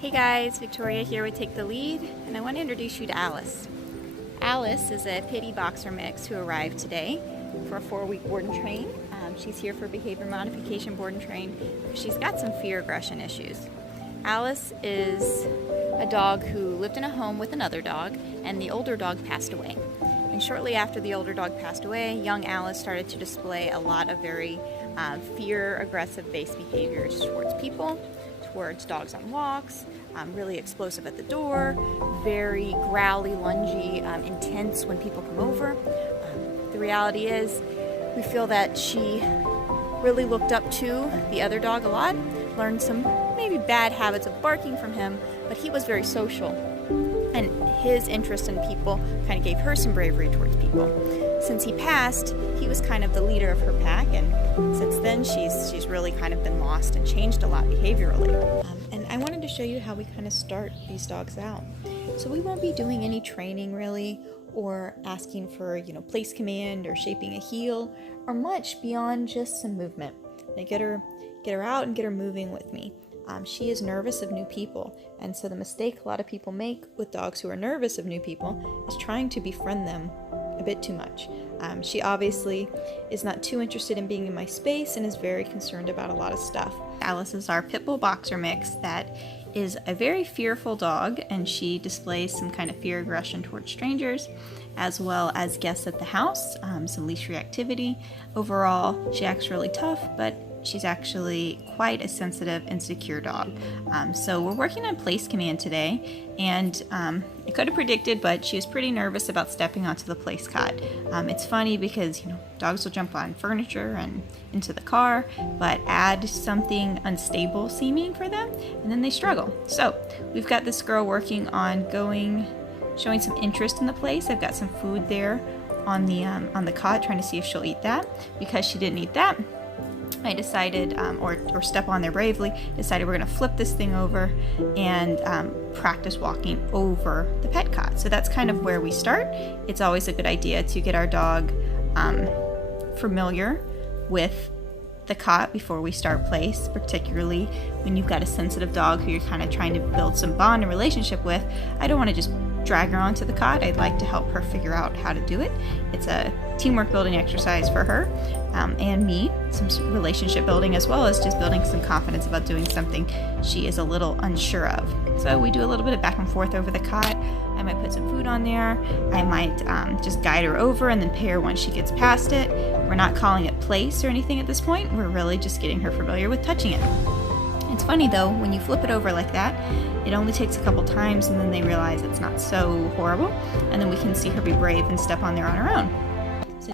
Hey guys, Victoria here with Take the Lead, and I want to introduce you to Alice. Alice is a pitty boxer mix who arrived today for a 4-week board and train. She's here for behavior modification board and train. She's got some fear aggression issues. Alice is a dog who lived in a home with another dog, and the older dog passed away. And shortly after the older dog passed away, young Alice started to display a lot of very fear aggressive based behaviors towards people, towards dogs on walks, really explosive at the door, very growly, lungy, intense when people come over. The reality is we feel that she really looked up to the other dog a lot, learned some maybe bad habits of barking from him, but he was very social. And his interest in people kind of gave her some bravery towards people. Since he passed, he was kind of the leader of her pack, and since then she's really kind of been lost and changed a lot behaviorally. And I wanted to show you how we kind of start these dogs out. So we won't be doing any training really, or asking for place command or shaping a heel, or much beyond just some movement. I get her out and get her moving with me. She is nervous of new people, and so the mistake a lot of people make with dogs who are nervous of new people is trying to befriend them a bit too much. She obviously is not too interested in being in my space and is very concerned about a lot of stuff. Alice is our pit bull boxer mix that is a very fearful dog, and she displays some kind of fear aggression towards strangers as well as guests at the house, some leash reactivity. Overall, she acts really tough, but she's actually quite a sensitive and secure dog. So we're working on place command today, and I could have predicted, but she was pretty nervous about stepping onto the place cot. It's funny because dogs will jump on furniture and into the car, but add something unstable seeming for them, and then they struggle. So we've got this girl working on showing some interest in the place. I've got some food there on the cot, trying to see if she'll eat that. Because she didn't eat that, I decided, or step on there bravely, decided we're going to flip this thing over and practice walking over the pet cot. So that's kind of where we start. It's always a good idea to get our dog familiar with the cot before we start place, particularly when you've got a sensitive dog who you're kind of trying to build some bond and relationship with. I don't want to just drag her onto the cot. I'd like to help her figure out how to do it. It's a teamwork building exercise for her and me, some relationship building, as well as just building some confidence about doing something she is a little unsure of. So we do a little bit of back and forth over the cot. I might put some food on there. I might just guide her over and then pay her once she gets past it. We're not calling it place or anything at this point. We're really just getting her familiar with touching it. It's funny though, when you flip it over like that, it only takes a couple times and then they realize it's not so horrible, and then we can see her be brave and step on there on her own. So,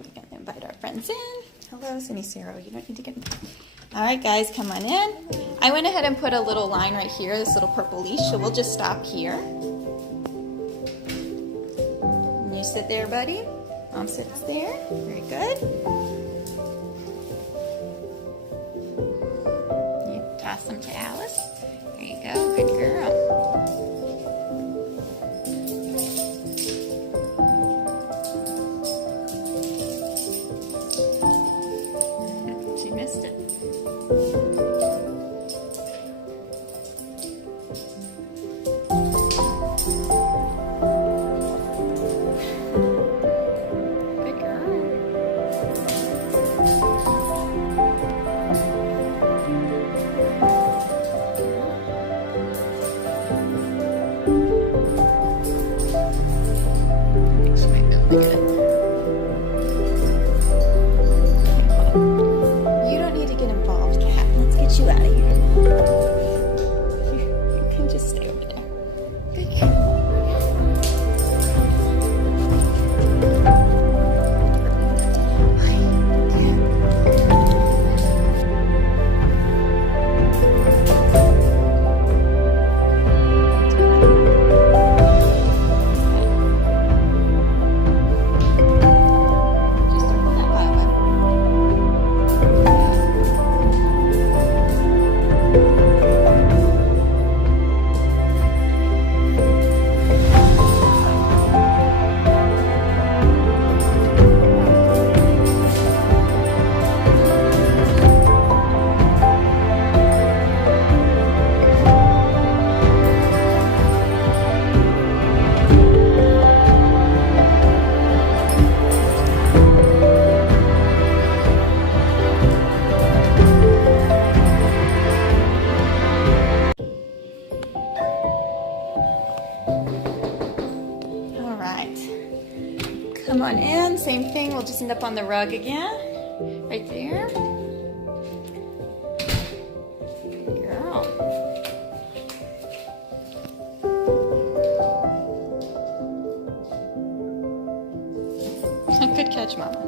We're going to invite our friends in. Hello, Sinicero. You don't need to get in. All right, guys, come on in. I went ahead and put a little line right here, this little purple leash, so we'll just stop here. And you sit there, buddy. Mom sits there. Very good. You toss them to Alice. There you go. Good girl. She missed it. You don't need to get involved, Cat. Let's get you out of here. You can just stay over there. Good girl. Come on in, same thing, we'll just end up on the rug again. Right there. Good girl. Good catch, Mama.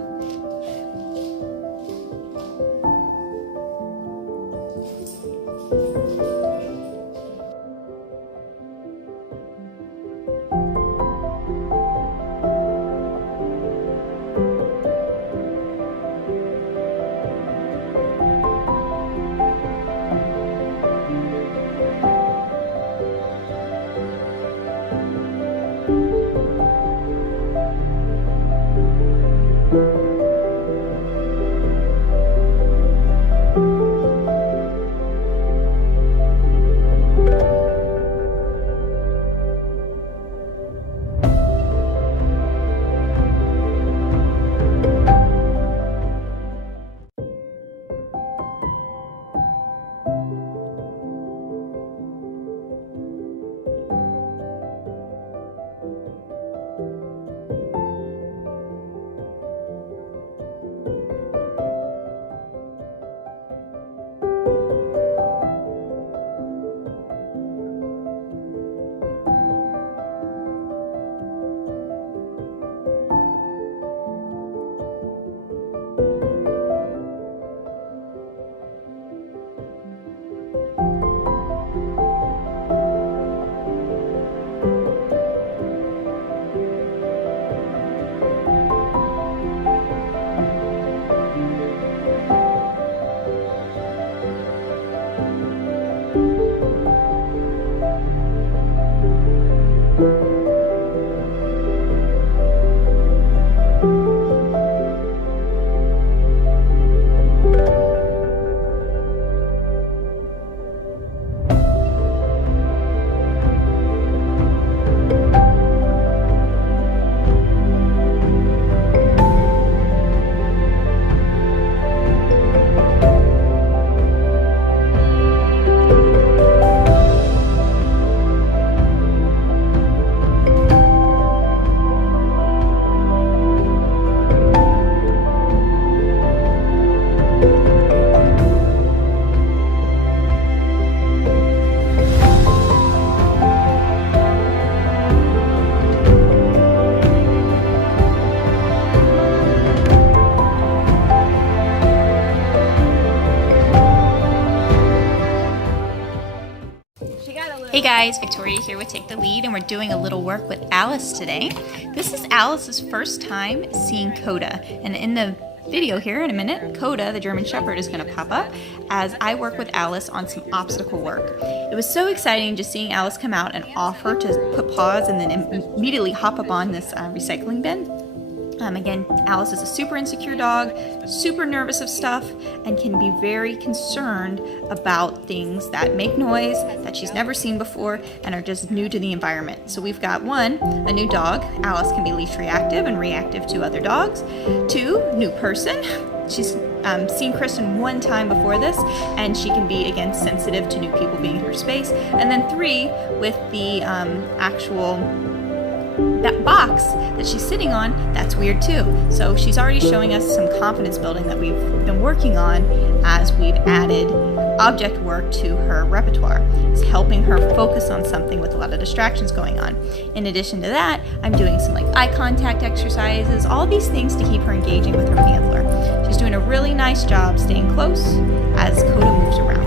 guys, Victoria here with Take the Lead, and we're doing a little work with Alice today. This is Alice's first time seeing Coda, and in the video here in a minute, Coda, the German Shepherd, is going to pop up as I work with Alice on some obstacle work. It was so exciting just seeing Alice come out and offer to put paws and then immediately hop up on this recycling bin. Again, Alice is a super insecure dog, super nervous of stuff, and can be very concerned about things that make noise, that she's never seen before, and are just new to the environment. So we've got one, a new dog. Alice can be leash reactive and reactive to other dogs. Two, new person. She's seen Kristen one time before this, and she can be, again, sensitive to new people being in her space. And then three, with the that box that she's sitting on, that's weird too. So she's already showing us some confidence building that we've been working on as we've added object work to her repertoire. It's helping her focus on something with a lot of distractions going on. In addition to that, I'm doing some like eye contact exercises, all these things to keep her engaging with her handler. She's doing a really nice job staying close as Coda moves around.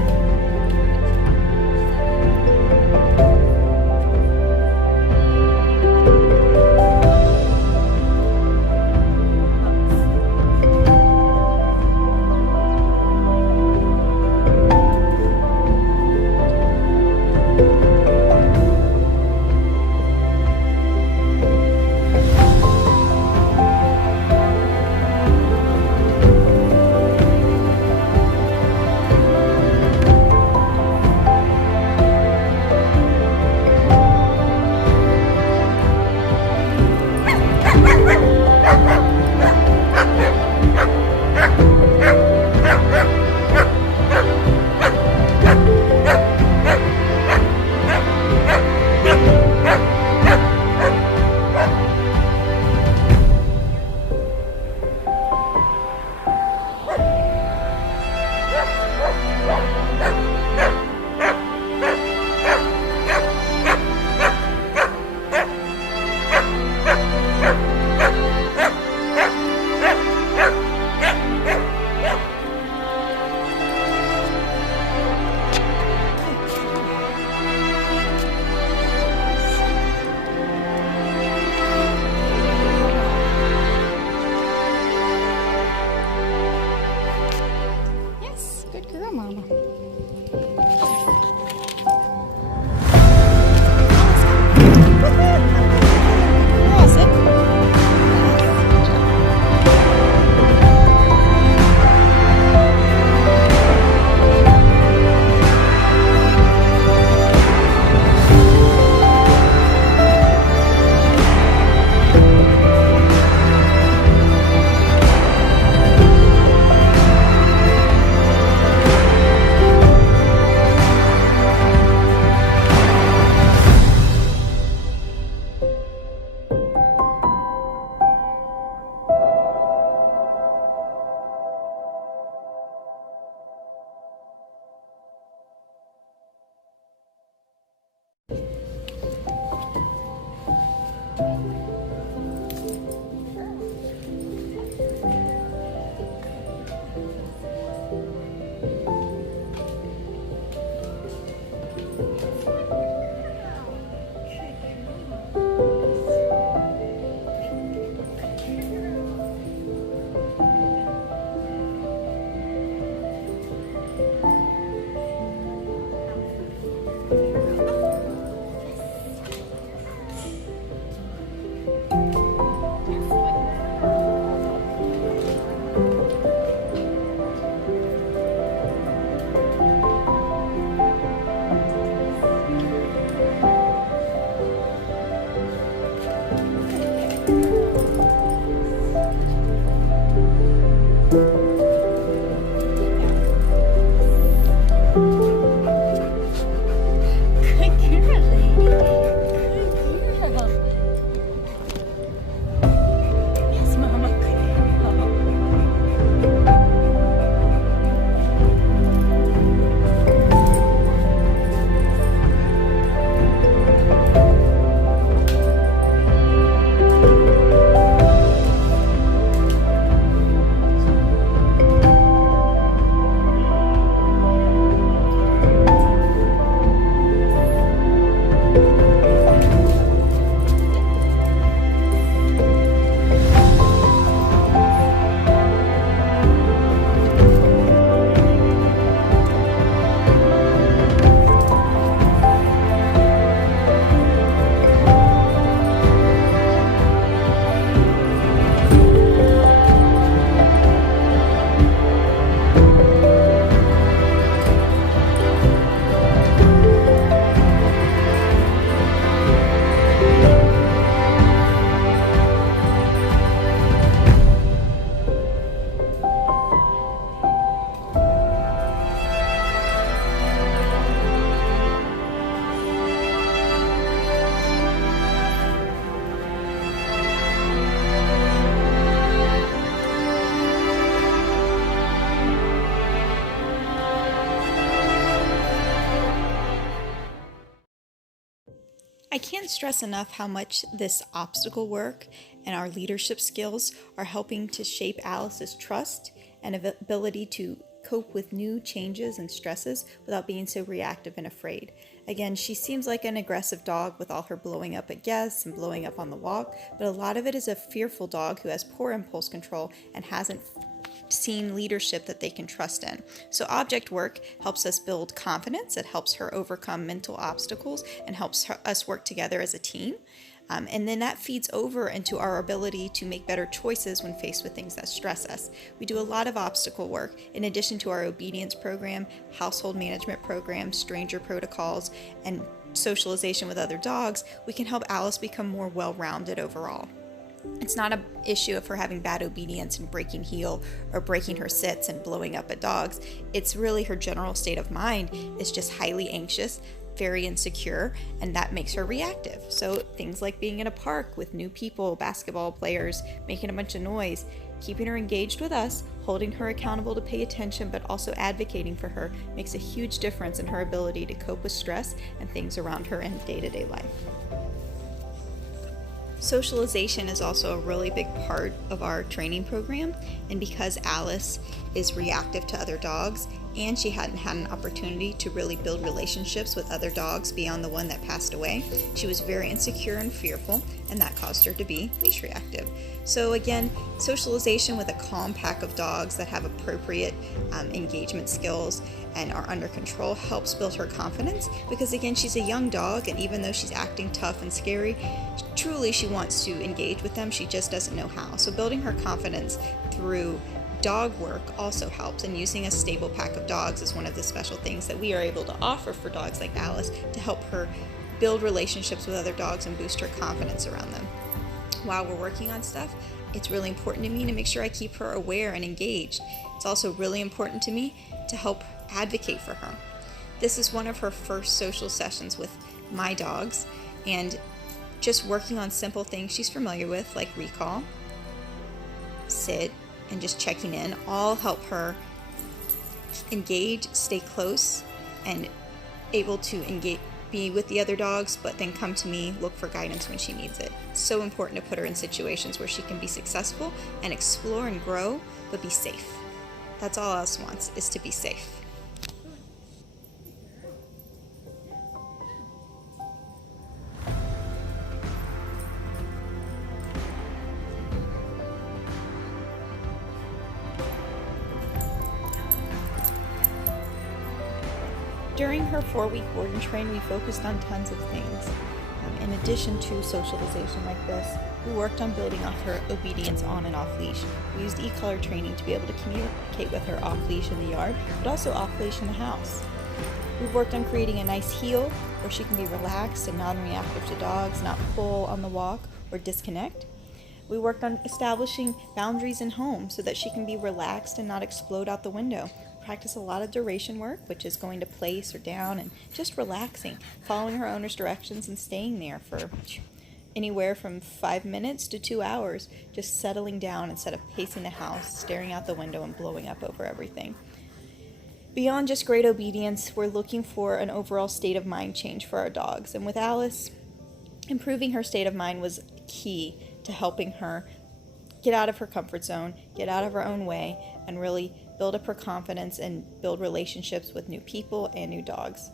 I can't stress enough how much this obstacle work and our leadership skills are helping to shape Alice's trust and ability to cope with new changes and stresses without being so reactive and afraid. Again, she seems like an aggressive dog with all her blowing up at guests and blowing up on the walk, but a lot of it is a fearful dog who has poor impulse control and hasn't seen leadership that they can trust in. So object work helps us build confidence. It helps her overcome mental obstacles and helps us work together as a team. And then that feeds over into our ability to make better choices when faced with things that stress us. We do a lot of obstacle work in addition to our obedience program, household management program, stranger protocols, and socialization with other dogs. We can help Alice become more well-rounded overall. It's not an issue of her having bad obedience and breaking heel or breaking her sits and blowing up at dogs. It's really her general state of mind is just highly anxious, very insecure, and that makes her reactive. So things like being in a park with new people, basketball players, making a bunch of noise, keeping her engaged with us, holding her accountable to pay attention, but also advocating for her makes a huge difference in her ability to cope with stress and things around her in day-to-day life. Socialization is also a really big part of our training program, and because Alice is reactive to other dogs and she hadn't had an opportunity to really build relationships with other dogs beyond the one that passed away, she was very insecure and fearful, and that caused her to be leash reactive. So again, socialization with a calm pack of dogs that have appropriate engagement skills and are under control helps build her confidence, because again, she's a young dog, and even though she's acting tough and scary, truly she wants to engage with them, she just doesn't know how. So building her confidence through dog work also helps, and using a stable pack of dogs is one of the special things that we are able to offer for dogs like Alice to help her build relationships with other dogs and boost her confidence around them. While we're working on stuff, it's really important to me to make sure I keep her aware and engaged. It's also really important to me to help advocate for her. This is one of her first social sessions with my dogs, and just working on simple things she's familiar with, like recall, sit, and just checking in, all help her engage, stay close, and able to engage, be with the other dogs, but then come to me, look for guidance when she needs it. It's so important to put her in situations where she can be successful and explore and grow, but be safe. That's all Alice wants, is to be safe. During her 4-week board and train, we focused on tons of things. In addition to socialization like this, we worked on building off her obedience on and off leash. We used e-collar training to be able to communicate with her off leash in the yard, but also off leash in the house. We've worked on creating a nice heel where she can be relaxed and non-reactive to dogs, not pull on the walk or disconnect. We worked on establishing boundaries in home so that she can be relaxed and not explode out the window. Practice a lot of duration work, which is going to place or down and just relaxing, following her owner's directions and staying there for anywhere from 5 minutes to 2 hours, just settling down instead of pacing the house, staring out the window and blowing up over everything. Beyond just great obedience, we're looking for an overall state of mind change for our dogs. And with Alice, improving her state of mind was key to helping her get out of her comfort zone, get out of her own way, and really build up her confidence and build relationships with new people and new dogs.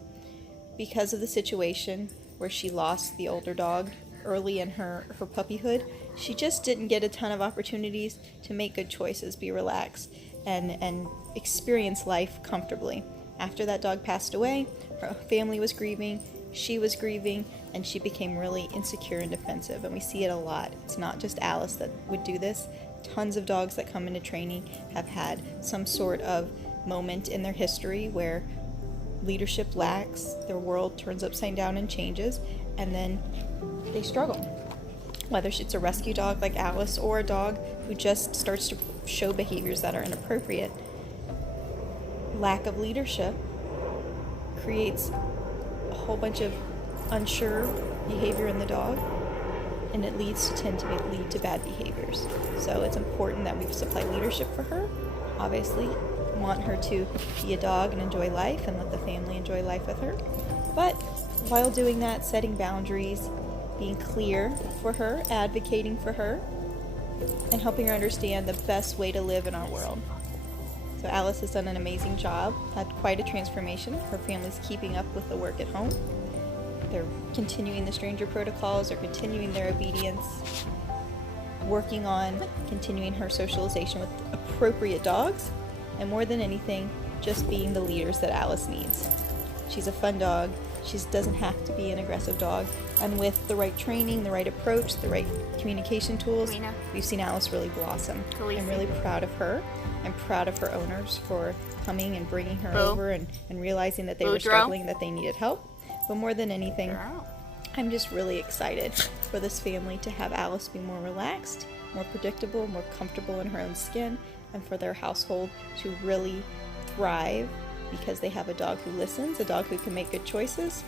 Because of the situation where she lost the older dog early in her puppyhood, she just didn't get a ton of opportunities to make good choices, be relaxed, and experience life comfortably. After that dog passed away, her family was grieving, she was grieving, and she became really insecure and defensive, and we see it a lot. It's not just Alice that would do this. Tons of dogs that come into training have had some sort of moment in their history where leadership lacks, their world turns upside down and changes, and then they struggle. Whether it's a rescue dog like Alice or a dog who just starts to show behaviors that are inappropriate, lack of leadership creates a whole bunch of unsure behavior in the dog, and it lead to bad behaviors. So it's important that we supply leadership for her. Obviously, want her to be a dog and enjoy life and let the family enjoy life with her. But while doing that, setting boundaries, being clear for her, advocating for her, and helping her understand the best way to live in our world. So Alice has done an amazing job, had quite a transformation. Her family's keeping up with the work at home. They're continuing the stranger protocols, they're continuing their obedience, working on continuing her socialization with appropriate dogs, and more than anything, just being the leaders that Alice needs. She's a fun dog. She doesn't have to be an aggressive dog. And with the right training, the right approach, the right communication tools, we've seen Alice really blossom. I'm really proud of her. I'm proud of her owners for coming and bringing her over and realizing that they were struggling, that they needed help. But more than anything, I'm just really excited for this family to have Alice be more relaxed, more predictable, more comfortable in her own skin, and for their household to really thrive because they have a dog who listens, a dog who can make good choices,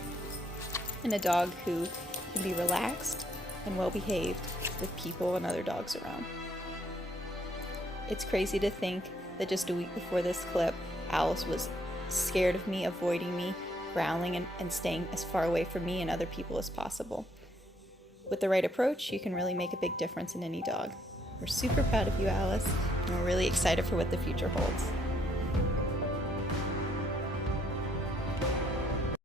and a dog who can be relaxed and well behaved with people and other dogs around. It's crazy to think that just a week before this clip, Alice was scared of me, avoiding me, growling, and staying as far away from me and other people as possible. With the right approach, you can really make a big difference in any dog. We're super proud of you, Alice, and we're really excited for what the future holds.